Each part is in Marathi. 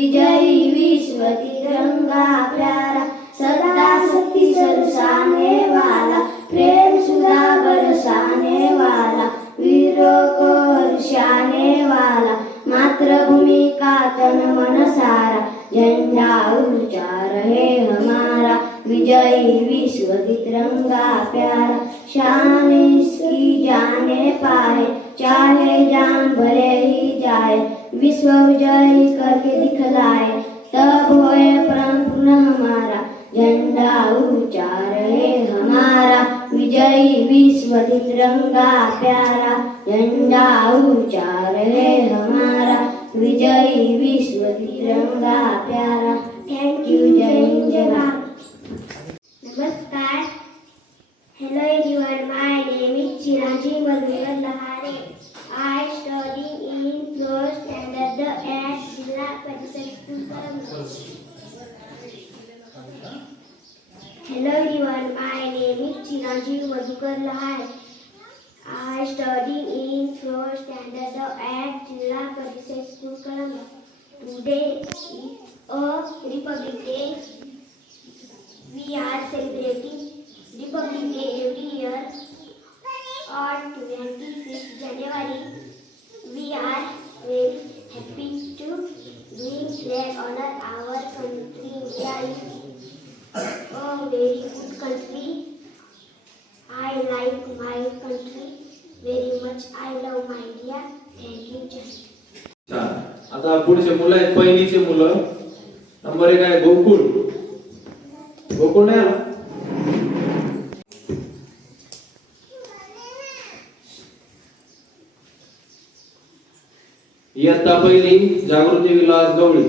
विजयी विश्व तिरंगा प्यारा, सदा शक्ति सरसाने वाला, प्रेम सुधा बरसाने वाला, वीरों को हर्षाने वाला, मातृभूमि का तन मन सारा, झंडा ऊंचा रहे हमारा, विजयी विश्व तिरंगा प्यारा। शान इसकी जाने पाए, चाहे जान भले ही जाए, विश्व विजयी करके दिखलाए, तब होए प्राण पूर्ण हमारा, झंडा ऊंचा रहे हमारा, विजयी विश्व तिरंगा प्यारा, झंडा ऊंचा रहे हमारा, विजयी विश्व तिरंगा प्यारा। Thank you. जय हिंद जय भारत। नमस्कार. Hello everyone, my name is Chiraji Madhukar Lahare. I study in first standard at Jilla Parishad School, Karamga. Hello everyone, my name is Chiraji Madhukar Lahare. I study in first standard at Jilla Parishad School, Karamga. Today is a Republic Day. We are celebrating Republic Day every year on 25th January. We are very happy to doing flag honor our country. India is a very good country. I like my country very much. I love my India. Thank you. Just आता पुढचे मुलं आहेत, पहिलीचे मुलं. नंबर 1 आहे गोकुळ. गोकुळ नाही आला. इयत्ता पहिली जागृती विलास गवळी.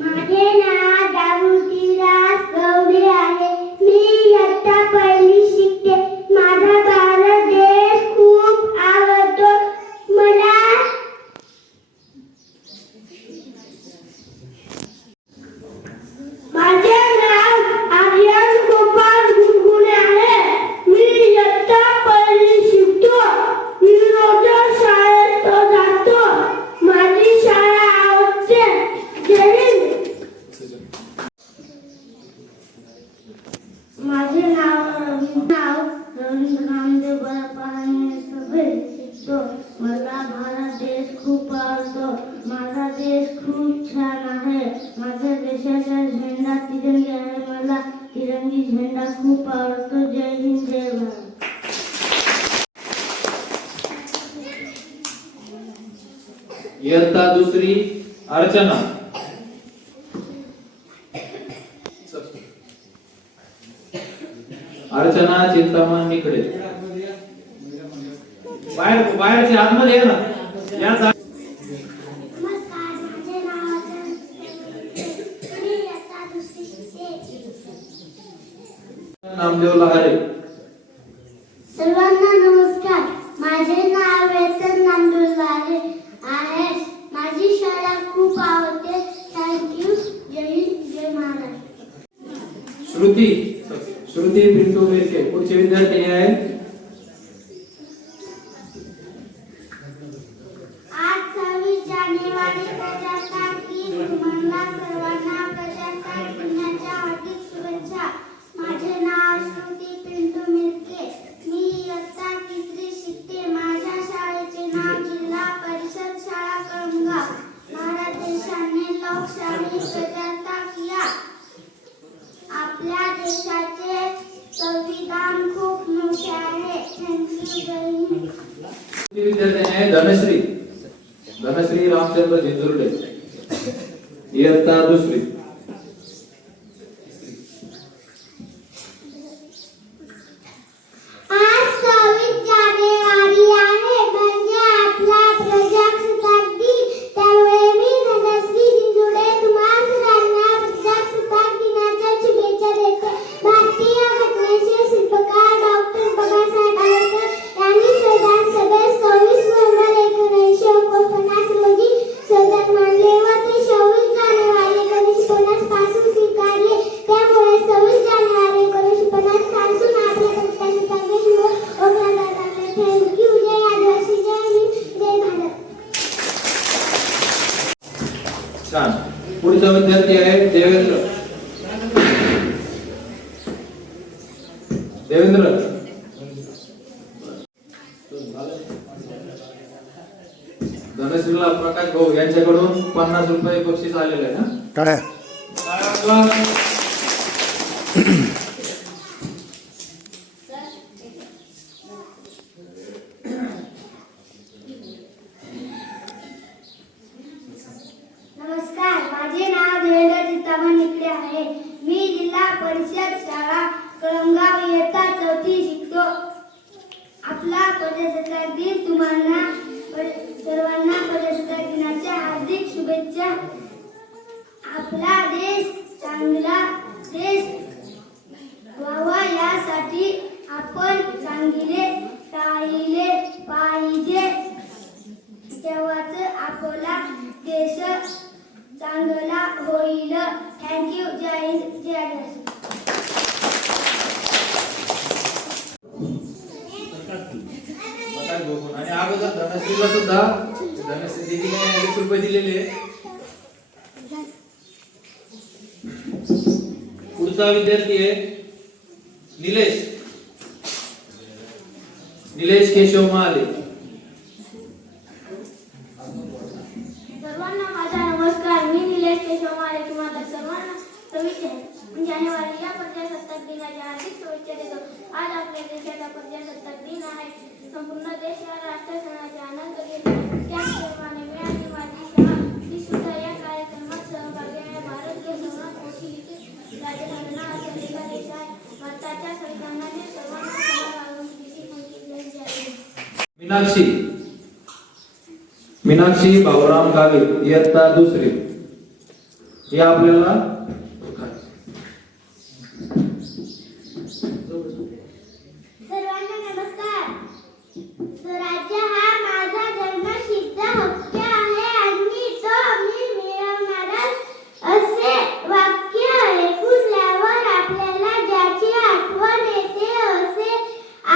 माझे नाव जागृती विलास गवळी आहे. मी इयत्ता पहिली शिकते. माझा भारत देश खूप आवडतो मला. माझे नाव आर्यन गोपाल गुणगुणे आहे. मी इयत्ता पहिली शिकतो. मी रोज शाळेत जातो. माझी शाळा आवडते. जय हिंद. माझे नाव रवींद्र नामदेव बाळापाने सभे शिकतो. मला भारत देश खूप आवडतो. माझा देश खूप छान आहे. माझ्या देशाचा झेंडा तिरंगी आहे. मला तिरंगी झेंडा खूप आवडतो. जय हिंद जय भारत. इयत्ता दुसरी अर्चना. अर्चना चिंतामण निकडे. बाहेरचे आतमध्ये आहे ना. या नमस्कार. माझे नाव मी इयत्ता दुसरी शिकते. नामदेव लहारे. सर्वांना नमस्कार. माझे नाव वेतन नामदेव लहारे आहे. माझी शाळा खूप आवडते. थँक्यू. जय हिंद जय महाराष्ट्र. श्रुती पिंटू मिरके. पुढचे विद्यार्थी आहेत आज 26 जानेवारी प्रजासत्ताक दिन. तुम्हाला सर्वांना प्रजासत्ताक दिनाच्या हार्दिक शुभेच्छा. माझे नाव श्रुती पिंटू मिरके. मी इयत्ता तिसरी शिकते. माझ्या शाळेचे नाव जिल्हा परिषद शाळा कळमगा. भारत देशाने लोकशाही प्रजासत्ताक या आपल्या देशाचे संविधान खूप मोठे आहे. थँक्यू. जय हिंद. विद्यार्थी आहे धनश्री रामचंद्र झिंजुर्डे. इयत्ता दुसरी. आज 26 जानेवारी आहे. म्हणजे आपला प्रजासत्ताक दिन. त्यामुळे मी धनश्री झिंजुर्डे तुम्हा सर्वांना प्रजासत्ताक दिनाच्या शुभेच्छा देते. भारतीय घटनेचे शिल्पकार डॉक्टर बाबासाहेब आंबेडकर यांनी संविधान सभेत 26 नोव्हेंबर 1949 रोजी संविधान मांडले व ते 26 जानेवारी 1950 छान. पुढचा विद्यार्थी आहे देवेंद्र. देवेंद्र धनश्रीला प्रकाश भाऊ यांच्याकडून 50 रुपये बक्षीस आलेलं आहे. ना टाळ्या. नमस्कार, माझे नाव देवेंद्र चित्तामण निकडे आहे. मी जिल्हा परिषद शाळा कळमगाव इयत्ता 4थी शिकतो. आपला प्रजासत्ताक दिन तुम्हाला सर्वांना प्रजासत्ताक दिनाच्या हार्दिक शुभेच्छा. आपला देश चांगला देश व्हावा यासाठी आपण चांगले राहिले पाहिजे. तेव्हाच आपला देश चांगला होईल. थँक्यू. जय हिंद, जय आदिवासी. आणि अगोदर धनश्रीला सुद्धा धनश्री दीदीने 20 रुपये दिलेले. पुढचा विद्यार्थी आहे निलेश केशव महाले. सर्वांना माझा नमस्कार. मी निलेश केशव महाले तुम्हाला सर्वांना 26 जानेवारी या प्रजासत्ताक दिनाच्या हार्दिक शुभेच्छा देतो. आज आपल्या देशाचा प्रजासत्ताक दिन आहे. संपूर्ण देश या राष्ट्र सणाचा आनंद घेतो. त्याचप्रमाणे मी आणि माझी शाळा ही सुद्धा या कार्यक्रमात सहभागी आहे. भारत देश सर्वात मोठी राज्यघटना असलेला देश आहे. भारताच्या संविधानाने सर्वांना समान वागणुकीची संधी दिली आहे. मीनाक्षी भाऊराम गावे इयत्ता 2री. हे आपल्याला सर्वांना नमस्कार. स्वराज्य हा माझा जन्मसिद्ध हक्क आहे आणि तो मी मिळवणारच असे वाक्य ऐकल्यावर आपल्याला ज्याची आठवण येते असे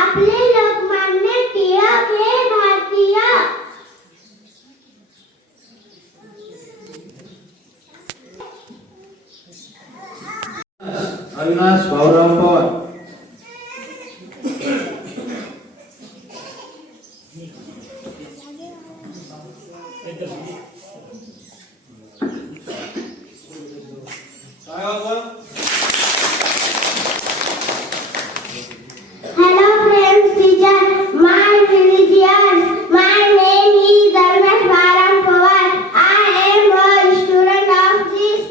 आपले लोकमान्य टिळक हे भारतीय Avinash Bhaurao Pawar. Hello friends, teacher. My religion. My name is Dharmesh Bharam Pawar. I am a student of this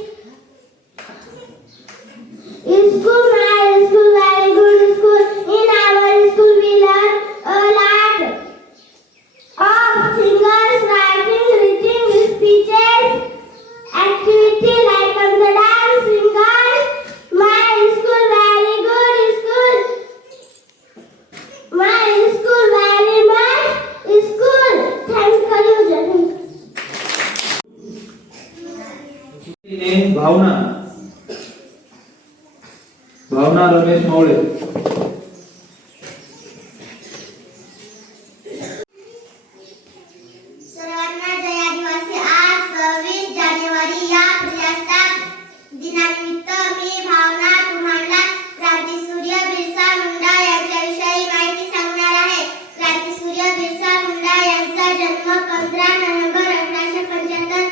school. My school very good school. In our school we learn a lot of singers, writing, reading, speeches, activity like the dance, singers. My school very good school. My school very much school. Thank you, Jani. भावना रमेश मावळे. सर्वांना जय आदिवासी. आज 26 जानेवारी या प्रजासत्ताक दिनानिमित्त मी भावना तुम्हाला क्रांतीसूर्य बिरसा मुंडा यांच्याविषयी माहिती सांगणार आहे. क्रांतीसूर्य बिरसा मुंडा यांचा जन्म 15 नोव्हेंबर 1875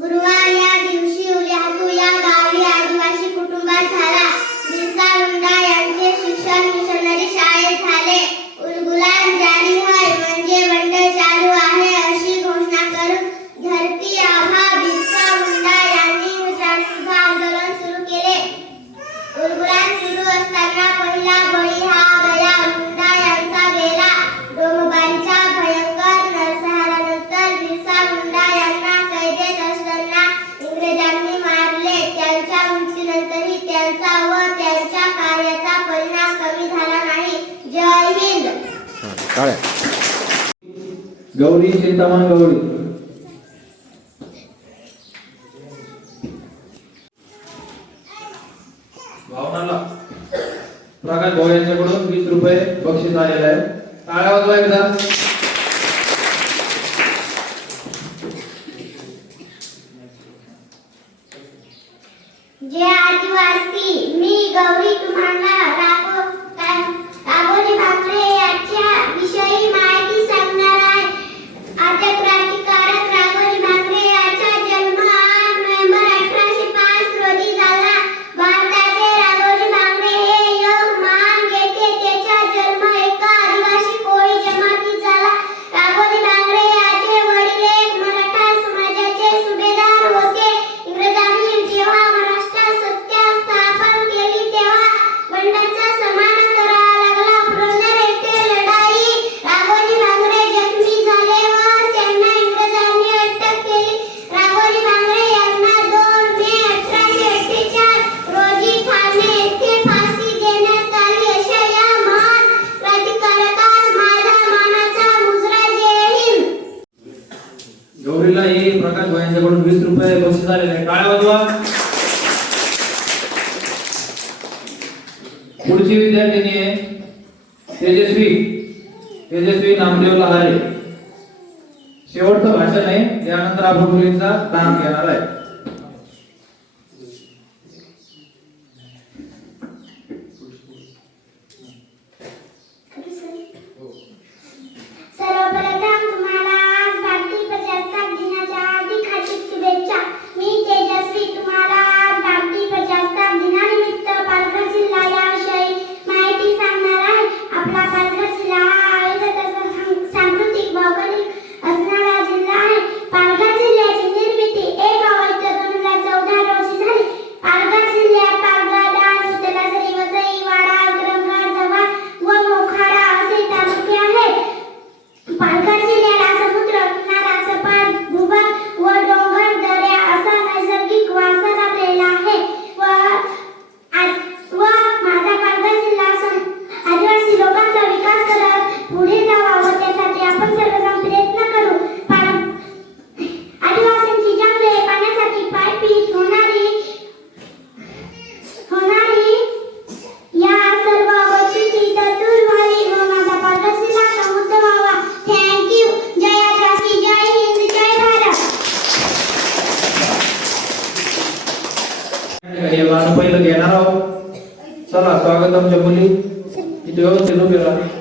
गुरुवार या दिवशी उल्हाटू या गावी आदिवासी कुटुंबात झाला. बिरसा मुंडा यांचे शिक्षण मिशनरी शाळेत झाले. उलगुलान जारी है म्हणजे बंड चालू आहे अशी घोषणा करून धरती आभा बिरसा मुंडा यांनी क्रांतिका आंदोलन सुरू केले. उलगुलान सुरू असताना पहिला बळी हा गया मुंडा यांचा गेला. डोंबारीच्या भयंकर नरसंहारानंतर बिरसा मुंडा यांना कैदेत असताना इंग्रजांनी मारले. त्यांच्या मृत्यूनंतरही त्यांचा व त्यांच्या कार्याचा परिणाम कमी झाला नाही. जय हिंद. टाळ्या. गौरी चिंतामण गौरी. भावनाला प्रकाश भाऊ यांच्याकडून 20 रुपये बक्षीस आलेलं आहे. टाळ्या वाजवा एकदा. जय आदिवासी. मी गौरी तुम्हाला राघोजी भांगरे यांच्या विषयी माहिती सांगणार आहे. आद्य क्रांतिकारक राघोजी भांगरे यांचा जन्म 8 नोव्हेंबर 1805 रोजी झाला. भारताचे राघोजी भांगरे हे एक महान नेते. त्याचा जन्म एका आदिवासी कोळी जमातीत झाला. राघोजी भांगरे यांचे वडील एक मराठा समाजाचे सुभेदार होते. इंग्रजांनी जेव्हा महाराष्ट्रात सत्ता स्थापन केली तेव्हा बंडाचा सामना करावा लागला. पुरंदर येथे लढाई राघोजी भांगरे जखमी झाले व त्यांना इंग्रजांनी अटक केली. राघोजी भांगरे यांना 2 मे 1848 रोजी ठाणे येथे फाशी देण्यात आली. अशा या महान क्रांतिकारकास माझा मानाचा मुजरा. जय हिंद. गौरीला ही प्रकाश भाई यांच्याकडून 20 रुपये बक्षीस आलेले आहे. टाळ्या वाजवा. पुढची विद्यार्थिनी आहे तेजस्वी नामदेव लहारे. शेवटचं भाषण आहे, त्यानंतर आपण मुलींचा दान घेणार आहे. सर्वप्रथम तुम्हाला आज भारतीय प्रजासत्ताक दिनाच्या हार्दिक हार्दिक शुभेच्छा. मी तेजस्वी तुम्हाला आज भारतीय प्रजासत्ताक दिनानिमित्त पालघर जिल्हा याविषयी माहिती सांगणार आहे. आपला पालघर जिल्हा हा विविध सांस्कृतिक भौगोलिक असणारा जिल्हा आहे. पालघर जिल्ह्याची निर्मिती 1 ऑगस्ट 2014 रोजी झाली. पालघर जिल्ह्यात पालघर, सुतलासरी, वसई, वाडा, विक्रमगड, जव्हार व मोखाडा असे तालुके आहेत. पालघर जिल्ह्याला समुद्र किनारा, सपाट भूभाग व डोंगर दऱ्या असा नैसर्गिक वारसा लाभलेला आहे. व माझा पालघर जिल्हा आदिवासी लोकांचा विकास करत पुढे जावा व त्यासाठी आपण सर्वजण प्रयत्न करू. आदिवासींची जंगले पाण्यासाठी पायपीट होणारी या सर्व गोष्टींची तरतूद व्हावी व माझा पालघर जिल्हा समृद्ध व्हावा. थँक्यू. जय आदिवासी, जय हिंद, जय भारत. हे गाणं पहिलं घेणार आहोत. चला स्वागत आमच्या मुली. इथे व्यवस्थित उभे राहा.